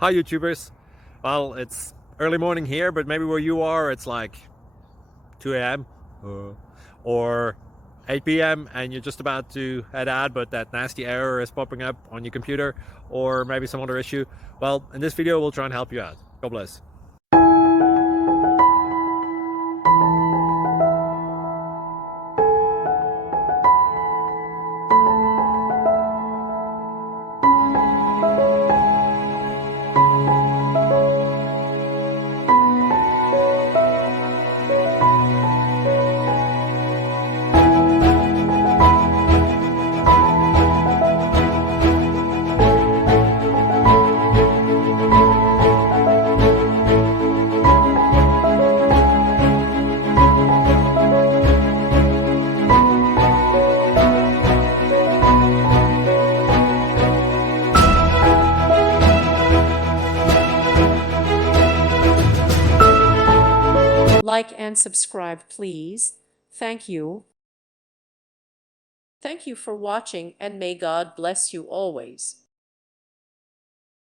Hi YouTubers. Well, it's early morning here, but maybe where you are it's like 2 a.m. or 8 p.m. and you're just about to head out, but that nasty error is popping up on your computer, or maybe some other issue. Well, in this video we'll try and help you out. God bless. Like and subscribe, please. Thank you. Thank you for watching, and may God bless you always.